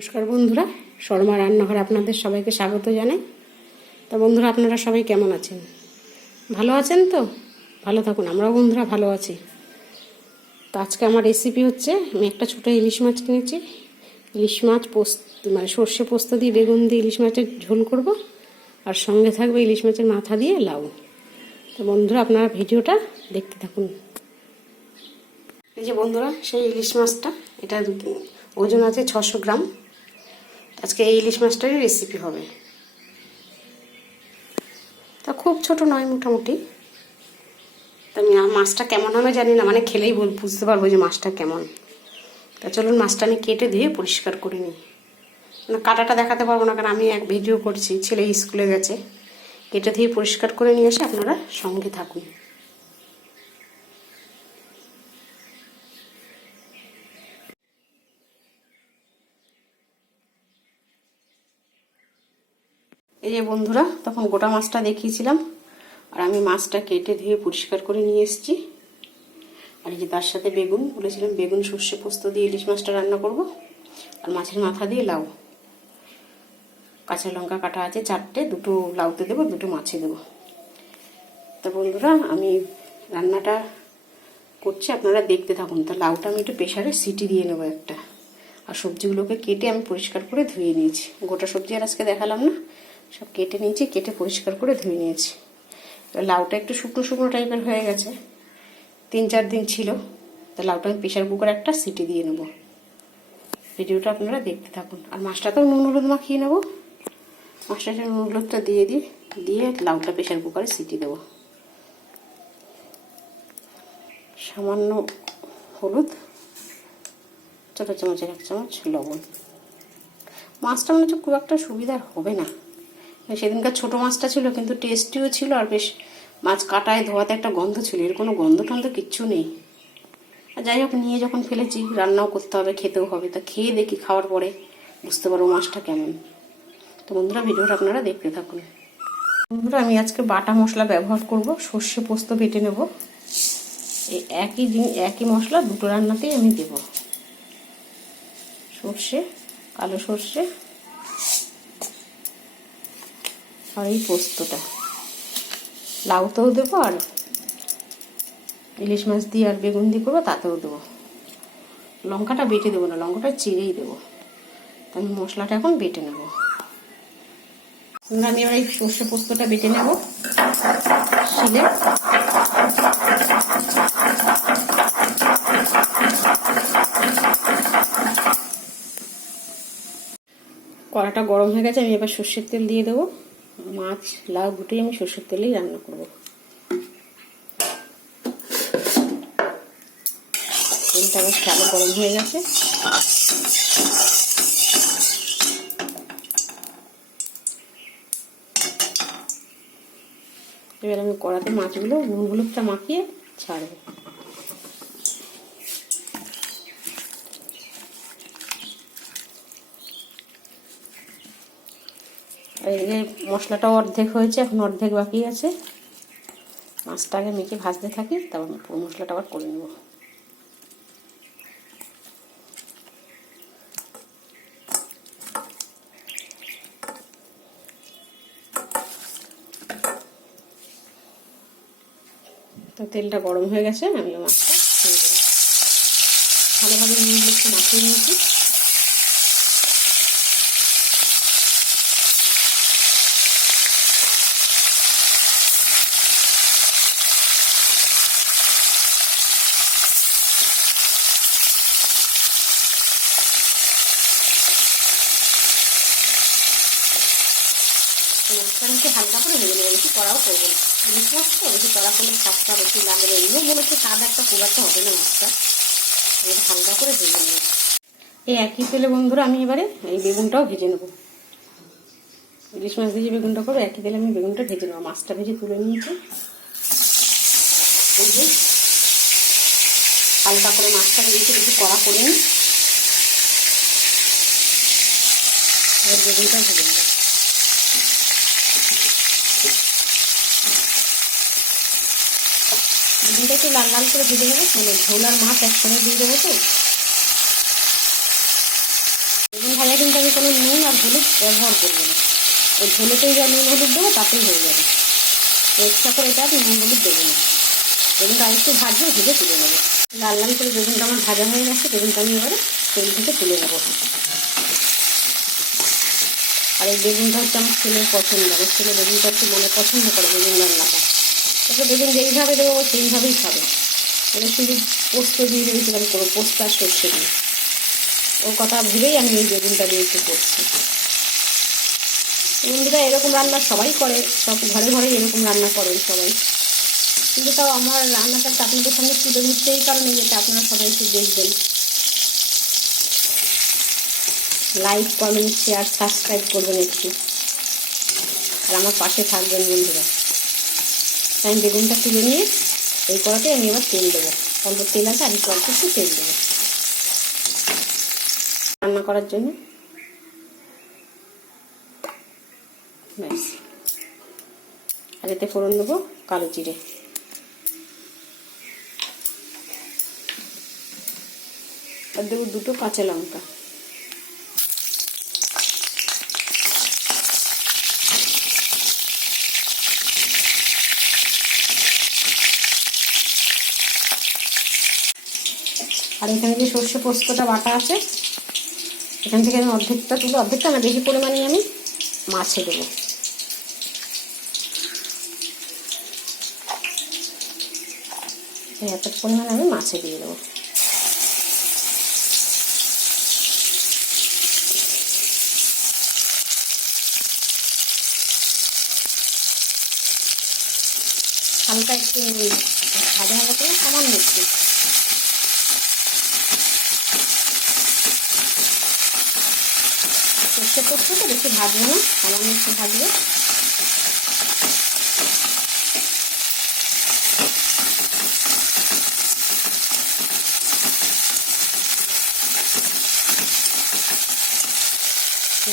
নমস্কার বন্ধুরা, শর্মা রান্নাঘরে আপনাদের সবাইকে স্বাগত জানাই। তা বন্ধুরা, আপনারা সবাই কেমন আছেন? ভালো আছেন তো? ভালো থাকুন, আমরাও বন্ধুরা ভালো আছি। তো আজকে আমার রেসিপি হচ্ছে, আমি একটা ছোটো ইলিশ মাছ কিনেছি। ইলিশ মাছ সর্ষে পোস্ত দিয়ে বেগুন দিয়ে ইলিশ মাছের ঝোল করব, আর সঙ্গে থাকবে ইলিশ মাছের মাথা দিয়ে লাউ। তো বন্ধুরা, আপনারা ভিডিওটা দেখতে থাকুন। এই যে বন্ধুরা, সেই ইলিশ মাছটা, এটা ওজন আছে 600 গ্রাম। আজকে এই ইলিশ মাছটারই রেসিপি হবে। তা খুব ছোট নয়, মোটামুটি। তা আমি মাছটা কেমন হবে জানি না, মানে খেলেই বুঝতে পারবো যে মাছটা কেমন। তা চলুন, মাছটা আমি কেটে ধুয়ে পরিষ্কার করে নিই। না, কাটাটা দেখাতে পারবো না, কারণ আমি এক ভিডিও করছি, ছেলে স্কুলে গেছে। কেটে ধুয়ে পরিষ্কার করে নিয়ে এসে আপনারা সঙ্গে থাকুন। এই যে বন্ধুরা, তখন গোটা মাছটা দেখিয়েছিলাম, আর আমি মাছটা কেটে ধুয়ে পরিষ্কার করে নিয়ে এসেছি। আর এই যে তার সাথে বেগুন, বলেছিলাম বেগুন সর্ষে পোস্ত দিয়ে ইলিশ মাছটা রান্না করব, আর মাছের মাথা দিয়ে লাউ। কাঁচা লঙ্কা কাটা আছে 4টে, 2টো লাউতে দেবো, 2টো মাছে দেবো। তা বন্ধুরা, আমি রান্নাটা করছি, আপনারা দেখতে থাকুন। তা লাউটা আমি একটু প্রেশারে সিটি দিয়ে নেবো একটা। আর সবজিগুলোকে কেটে আমি পরিষ্কার করে ধুয়ে নিয়েছি। গোটা সবজি আর আজকে দেখালাম না, সব কেটে নিয়েছি, কেটে পরিষ্কার করে ধুয়ে নিয়েছি। লাউটা একটু শুকনো শুকনো টাইপের হয়ে গেছে, 3-4 দিন ছিল। তা লাউটা আমি প্রেশার কুকারে একটা সিটি দিয়ে নেবো। ভিডিওটা আপনারা দেখতে থাকুন। আর মাছটাতেও নুন হলুদ মাখিয়ে নেবো। মাছটা নুন হলুদটা দিয়ে লাউটা প্রেশার কুকারে সিটি দেবো। সামান্য হলুদ, ছোটো চামচের 1 চামচ লবণ। মাছটা মনে হচ্ছে খুব একটা সুবিধার হবে না। সেদিনকার ছোটো মাছটা ছিল, কিন্তু টেস্টিও ছিল, আর বেশ মাছ কাটায় ধোয়াতে একটা গন্ধ ছিল। এর কোনো গন্ধ টন্ধ কিচ্ছু নেই। আর যাই হোক, নিয়ে যখন ফেলেছি, রান্নাও করতে হবে, খেতেও হবে। তা খেয়ে দেখি, খাওয়ার পরে বুঝতে পারবো মাছটা কেমন। তো বন্ধুরা, ভিডিওটা আপনারা দেখতে থাকুন। বন্ধুরা, আমি আজকে বাটা মশলা ব্যবহার করব। সর্ষে পোস্ত বেটে নেব। এই একই মশলা 2টো রান্নাতেই আমি দেব। সর্ষে, কালো সর্ষে, আর এই পোস্তটা লাউতেও দেবো, আর ইলিশ মাছ দিয়ে আর বেগুন দিয়ে করবো, তাতেও দেবো। লঙ্কাটা বেটে দেবো না, লঙ্কাটা চিড়েই দেবো। তো আমি মশলাটা এখন বেটে নেব। আমি এবার এই সর্ষে পোস্তটা বেটে নেব শিলে। কড়াটা গরম হয়ে গেছে, আমি এবার সর্ষের তেল দিয়ে দেবো। মাছ লাউ দুটোই আমি সর্ষের তেলেই রান্না করব। তেলটা বেশ ভালো গরম হয়ে গেছে। এবার আমি কড়াতে মাছগুলো নুন হলুদটা মাখিয়ে ছাড়বো। আর এই যে মশলাটাও অর্ধেক হয়েছে, এখন অর্ধেক বাকি আছে। মাছটা আগে মেখে ভাজতে থাকি, তারপর পুরো মশলাটা আবার করে নেব। তো তেলটা গরম হয়ে গেছে, আমি মাছটা ছেড়ে দেবো। ভালোভাবে নুন একটু মাখিয়ে নিয়েছি। মাছটা হালকা করে ভেজে নেবো, বেশি কড়াও করবো না। ইলিশ মাছ তো বেশি কড়া করলে স্বাদটা বেশি লাগবে। এমনিও মনে হচ্ছে স্বাদ একটা খুব একটা হবে না মাছটা। হালকা করে ভেজে নেবো। এই একই তেলে বন্ধুরা, আমি এবারে এই বেগুনটাও ভেজে নেবো। ইলিশ মাছ দিয়ে বেগুনটা করবো, একই তেলে আমি বেগুনটা ভেজে নেবো। মাছটা ভেজে তুলে নিয়েছি। এই যে হালকা করে মাছটা ভেজেছি, বেশি কড়া করিনি। বেগুনটা ভেজে নেবো। বেগুনটা একটু লাল লাল করে ভেজে নেবো, মানে ঝোল আর মাছ একসঙ্গে দিয়ে দেবো। তো বেগুন ভাজা কিন্তু আমি কোনো নুন আর হলুদ ব্যবহার করবো না, ওই ঝোলেতেই যা নুন হলুদ দেবো তাতেই হয়ে যাবে। এক্সট্রা করে এটা নুন হলুদ দেবো না। বেগুনটা আরেকটু ভাজবো, ভেজে তুলে নেবো। লাল লাল করে বেগুনটা আমার ভাজা হয়ে গেছে, বেগুনটা আমি এবারে তেল থেকে তুলে নেবো। আর এই বেগুনটা হচ্ছে আমার ছেলের পছন্দ, আমার ছেলে বেগুনটা একটু পছন্দ করে বেগুন রান্নাটা। ওকে বেগুন যেইভাবে দেবো সেইভাবেই খাবে। মানে শুধু পোস্ত দিয়ে ভেবেছিলাম করবো, পোস্ত আর সর্ষে দিয়ে, ওর কথা ভেবেই আমি এই বেগুনটা দিয়ে একটু করছি। বন্ধুরা এরকম রান্না সবাই করে, সব ঘরে ঘরে এরকম রান্না করেন সবাই, কিন্তু তাও আমার রান্নাটা আপনাদের সামনে তুলে দিচ্ছে এই কারণে, যেটা আপনারা সবাই একটু দেখবেন, লাইক কমেন্ট শেয়ার সাবস্ক্রাইব করবেন একটু, আর আমার পাশে থাকবেন বন্ধুরা। তাই আমি বেগুনটা তুলে নিয়ে এই কড়াতে আমি এবার তেল দেবো, অল্প তেল আছে, আর একটু একটু তেল দেবো রান্না করার জন্য। ব্যাস, আর এতে ফোড়ন দেবো কালো জিরে, আর দেবো 2টো কাঁচা লঙ্কা। আর এখানে যে সর্ষে পোস্তটা বাটা আছে, এখান থেকে আমি অর্ধেকটা তুলে, অর্ধেকটা না বেশি পরিমাণে আমি মাছে দেবো। এত পরিমাণে আমি মাছে দিয়ে দেবো। হালকা একটু ভাজা ভাজা করে সামান্য একটু, সর্ষে পোস্তটা বেশি ভাজবো না, সামান্য একটু ভাজবো।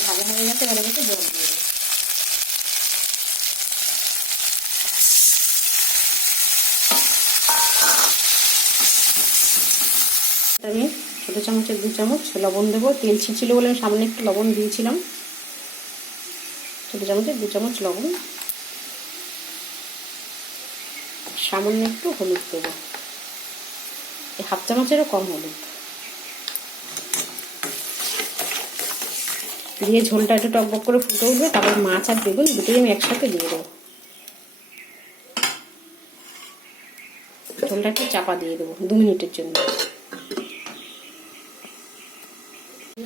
ভাজা হয়ে গেছে, এবারে গেছে জল দিয়ে দেবো। আমি ছোটো চামচের 2 চামচ লবণ দেবো, তেল ছিল বলে আমি সামনে একটু লবণ দিয়েছিলাম। ছোটো চামচের 2 চামচ লবণ, সামান্য একটু হলুদ দেবো, এই 1/2 চামচেরও কম হলুদ দিয়ে ঝোলটা একটু টকবক করে ফুটে উঠবে। তারপর মাছ আর বেগুন দুটোই আমি একসাথে দিয়ে দেবো। ঝোলটা একটু চাপা দিয়ে দেবো 2 মিনিটের জন্য।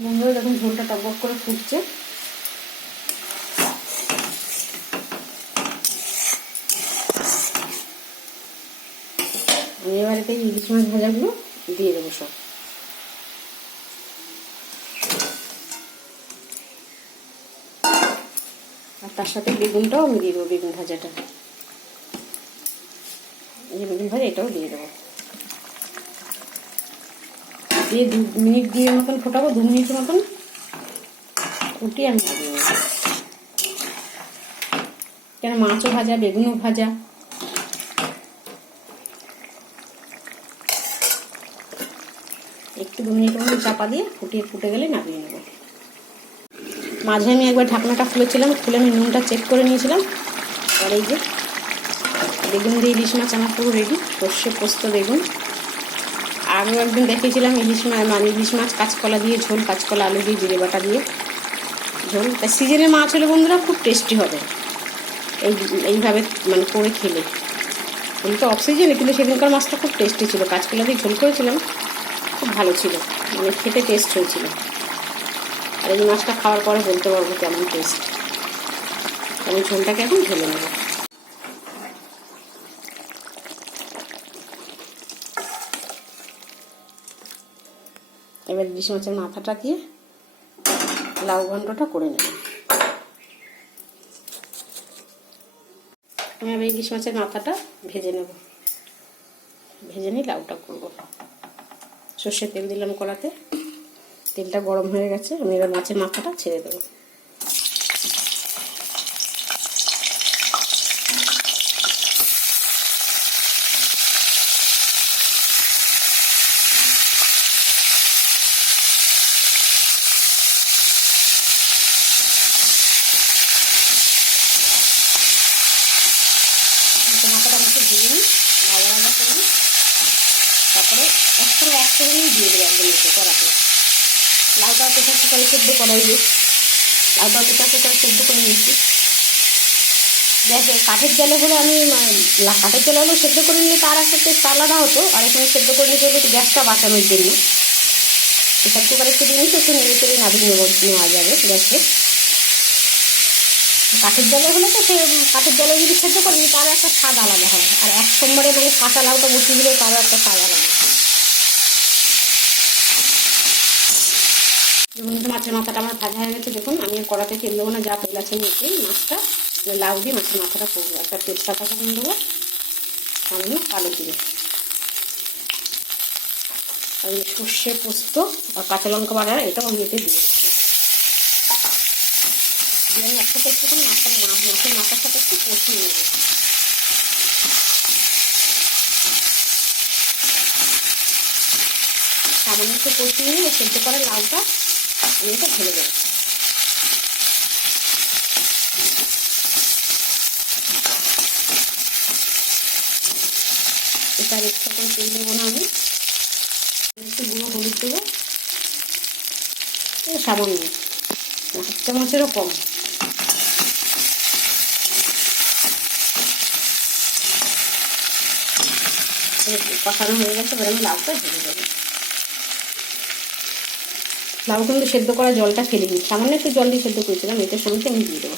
বন্ধুরা যখন ঝোলটা টকবক করে ফুটছে, আমি এবার এতে ইলিশ মাছ ভাজাগুলো দিয়ে দেবো সব। আর তার সাথে বেগুনটাও আমি দিয়ে দেবো, বেগুন ভাজাটা, এই বেগুন ভাজা এটাও দিয়ে দেবো। দিয়ে 2 মিনিট দিয়ে মতন ফোটাবো, 2 মিনিটের মতন ফুটিয়ে আমি দিয়ে দেবো। কেন মাছও ভাজা, বেগুনও ভাজা, একটু 2 মিনিটের মতো চাপা দিয়ে ফুটে গেলে নামিয়ে নেবো। মাঝে আমি একবার ঢাকনাটা খুলেছিলাম, খুলে আমি নুনটা চেক করে নিয়েছিলাম। আর এই যে বেগুন দিয়ে ইলিশ মাছ আমার পুরো রেডি, সর্ষে পোস্ত বেগুন। আরও একদিন দেখিয়েছিলাম ইলিশ মাছ কাঁচকলা দিয়ে ঝোল, কাঁচকলা আলু দিয়ে জিরে বাটা দিয়ে ঝোল। তা সিজনের মাছ হলে বন্ধুরা খুব টেস্টি হবে এইভাবে করে খেলে। কিন্তু অফ সিজনে, কিন্তু সেদিনকার মাছটা খুব টেস্টি ছিল, কাঁচকলা দিয়ে ঝোল করেছিলাম, খুব ভালো ছিল, খেতে টেস্ট হয়েছিল। আর এই মাছটা খাওয়ার পরে বলতে পারবো কেমন টেস্ট। আমি ঝোলটাকে এখন ঢেলে নেব। এবার ইলিশ মাছের মাথাটা দিয়ে লাউ ঘন্টটা করে নেব। আমি এবার ইলিশ মাছের মাথাটা ভেজে নেব, ভেজে নিয়ে লাউটা করবো। সর্ষের তেল দিলাম কড়াতে, তেলটা গরম হয়ে গেছে, আমি এবার মাছের মাথাটা ছেড়ে দেবো। ভাজা ভাজা করে নিই, তারপরে একসঙ্গে এক করে নিয়ে দিয়ে দেবো একদম এতে কড়াতে। লাউটা প্রেসার কুকারে সেদ্ধ করাই দিই, লাউটা প্রেসার কুকারে সেদ্ধ করে নিয়েছি। গ্যাসে কাঠের জালে হলে আমি কাঠের জালে হলেও সেদ্ধ করে নিলে তার একটা টেস্ট আলাদা হতো, আর এখানে সেদ্ধ করে নিতে হলে গ্যাসটা বাঁচানোর জন্য প্রেসার কুকারে একটু দিয়ে নিতে একটু নেড়ে চেড়ে নাড়িয়ে নেওয়া যাবে গ্যাসে। কাঠের জালে হলে তো সে কাঠের জালে যদি সেদ্ধ করে নিই তারও একটা স্বাদ আলাদা হয়, আর এক সোমবারে মানে কাঁচা লাউটা বসিয়ে দিলে তারও একটা স্বাদ আলাদা। দেখুন মাছের মাথাটা আমার ভাজা হয়ে গেছে। দেখুন আমি কড়াতে তেল দেবো না, যা তেল আছে নিচে মাছটা লাউ দিয়ে মাছের মাথাটা করবো। একটা তেজপাতা ফোড়ন দেবো, সামান্য কালো জিরে, আর সর্ষে পোস্ত আর কাঁচা লঙ্কা বাটা এটাও আমি এতে দিয়ে আমি একসাথে একটুখানি মাছের মাথার সাথে একটু কষিয়ে নেবো। সামান্য একটু কষিয়ে নিয়ে সেদ্ধ করে লাউটা আমি এটা ঢেলে দেবো। এটা আর এক্সট্রা করে তেল দেবো না, আমি একটু গুঁড়ো হলুদ দেবো সামান্য, 1 চামচেরও কম। কষানো হয়ে গেছে, এবার আমি লাউটা ঢেলে দেবো। লাউ কিন্তু সেদ্ধ করা জলটা ফেলে দিই, সামান্য একটু জল দিয়ে সেদ্ধ করেছিলাম, এতে সঙ্গে আমি দিয়ে দেবো।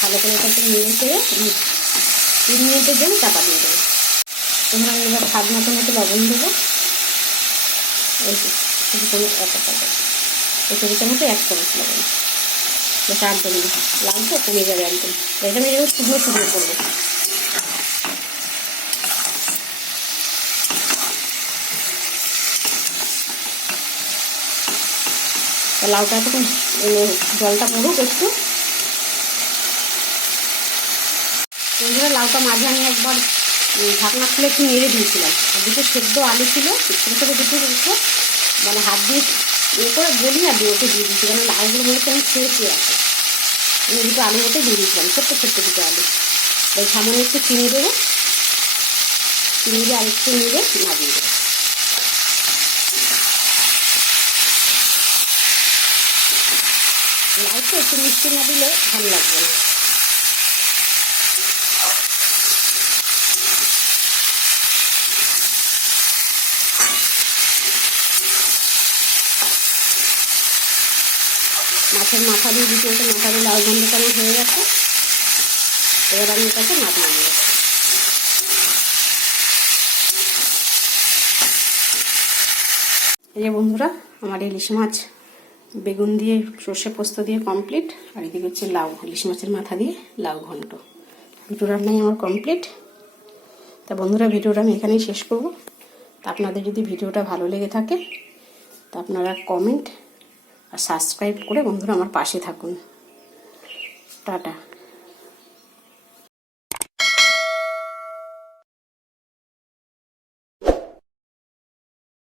ভালো করে এটা একটু নেড়ে চেড়ে 3 মিনিটের জন্য চাপা দিয়ে দেবো। তোমরা আমি এবার স্বাদ মতো লবণ দেবো, এই যে ছোটো চামচ 1 চামচ, এই ছোটো চামচে 1 চামচ লবণ, বেশ একদম লাউটা কমে যাবে একদম। এটা আমি এরকম শুকনো শুকনো করবো। লাউটা এখন জলটা মরুক একটু। বন্ধুরা লাউটা মাঝে আমি একবার ঢাকনা খুলে একটু নেড়ে দিয়েছিলাম, আর দুটো সেদ্ধ আলু ছিল ছোটো ছোটো দুটো মানে হাত দিয়ে করে গলি আর দিয়ে ওকে দিয়ে দিয়েছি, কারণ লাউগুলো মনে হচ্ছে আমি খেয়ে আছে। আমি দুটো আলু ওতে দিয়ে দিয়েছিলাম, ছোট্ট ছোট্ট দুটো আলু। ওই সামান্য একটু চিনি দেবো, চিনি দিয়ে আরেকটু নেড়ে নামিয়ে দেবো। লাউটা একটু মিষ্টি না দিলে ভালো লাগবে না। মাছের মাথা দিয়ে দিতে হচ্ছে, মাথা দিয়ে লাউ গন্ধটা আমার হয়ে গেছে। এবার আমি এটাকে নামিয়ে নেব। এই যে বন্ধুরা আমার ইলিশ মাছ বেগুন দিয়ে সর্ষে পোস্ত দিয়ে কমপ্লিট, আর এদিকে হচ্ছে লাউ, ইলিশ মাছের মাথা দিয়ে লাউ ঘন্ট। দুটো রান্নাই আমার কমপ্লিট। তা বন্ধুরা ভিডিওটা আমি এখানেই শেষ করব। তা আপনাদের যদি ভিডিওটা ভালো লেগে থাকে তা আপনারা কমেন্ট আর সাবস্ক্রাইব করে বন্ধুরা আমার পাশে থাকুন। টাটা।